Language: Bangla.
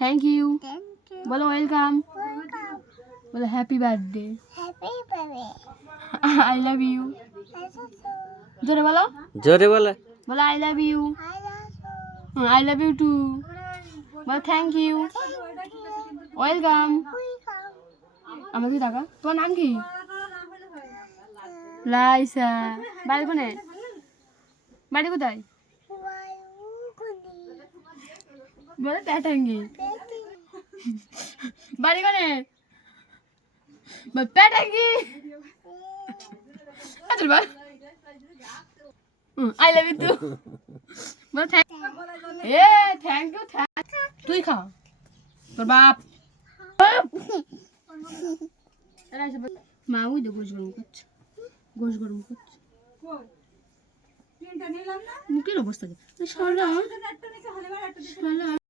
थैंक यू बोलो वेलकम बोलो happy birthday I love you जोरे बोलो बोलो आई लव यू टू बोलो थैंक यू वेलकम আমাকে টাকা তোমার নাম কি লাইসা বাড়ি কোনে বাড়ি কোথায় বলে প্যাটাঙ্গি বাড়ি কোনে প্যাটাঙ্গি আচ্ছা বল আই লাভ ইউ টু বল থ্যাংক ইউ তুই খা তোর বাপ মা ওই তো গোশ গরম করছে মুখের অবস্থা শালা